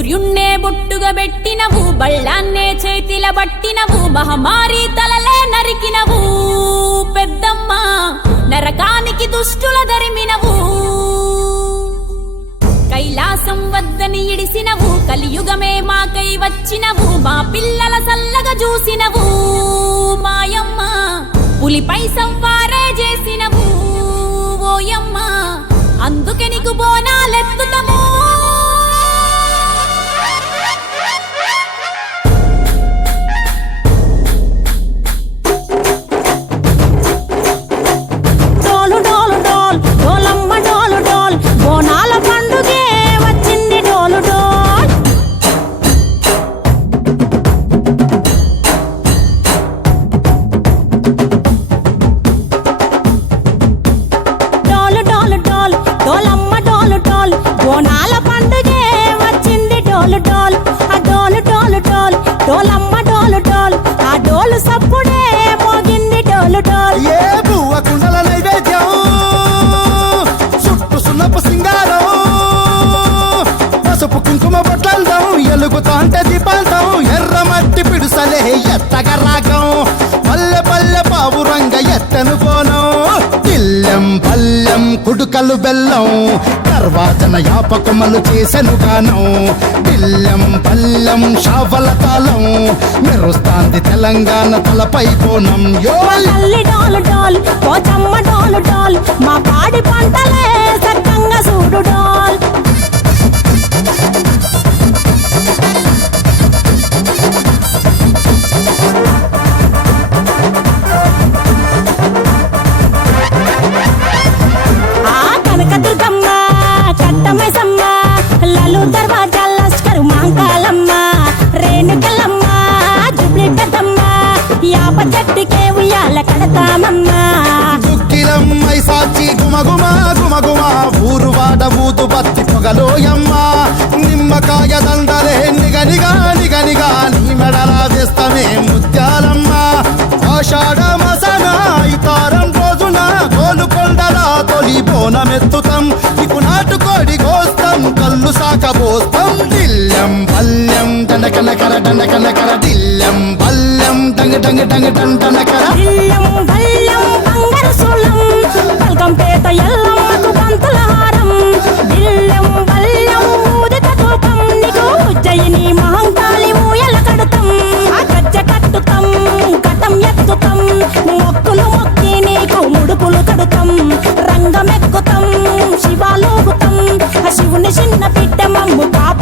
సూర్యున్నే బొట్టుగా పెట్టినవు, బళ్ళాన్నే చేతిల పట్టినవు, మహమారి తలలే నరికినవు పెద్దమ్మ, నరకానికి దుష్టుల దరిమినవు. కైలాసం వద్దని ఇడిసినవు, కలియుగమే మాకై వచ్చినవు, మా పిల్లల సల్లగా చూసినవు మాయమ్మ, పులిపై సంవారే చేసినవు ఓయమ్మ, అందుకే నీకు బోనాలెత్తుతము. ఎలుగుతాంటే దీపాంతం ఎర్రమట్టి పిడుసలే ఎత్తగా రాగం, పల్లె పల్లె పావురంగ ఎత్తను కోనం, తిల్లెం పల్లెం కుడుకలు బెల్లం, తర్వాతన యాపకమలు చేసెను గానం, తిల్లెం పల్లెం షావల తాళం, మెరుస్తాంది తెలంగాణ తలపై కోణం. మా పాడి పంటలే సక్కంగా చూడు డోల్. చెట్టుకే ఉయ్యాల కడతామమ్మా, దుక్కిలమ్మై సాచి గుమగుమ గుమగుమ, ఊరు వాడ ఊదు బత్తి పొగలోయమ్మ, నిమ్మకాయ దండలే నిగనిగా నిగనిగా, నీ మెడలా వేస్తమే ముత్యాలమ్మ, ఆషాఢ మసన ఇతారం రోజున గోలుకొండలా తొలి బోనమెత్తుతాం, నీకు నాటుకోడి కోస్తాం, కళ్ళు సాకబోస్తాం, దిల్లెం పల్లెం దండకనకర దండకనకర, దిల్లెం పల్లెం డంగ డంగ డంగ డండనకర, దిల్లెం పల్లెం బంగారు సూలం, పల్కంపేట ఎల్లమ్మకు పంతుల హారం, దిల్లెం పల్లెం ఊదిత ధూపం, నీకు ఉజ్జయిని మహంకాళి ఊయల కడుతాం, గజ్జ కట్టుతాం, కటం ఎత్తుతాం, మొక్కులు మొక్కి నీకు ముడుపులు కడుతాం, రంగమెక్కుతాం, శివాలోగుతాం, శివుని చిన్న బిడ్డ మమ్ము కాపు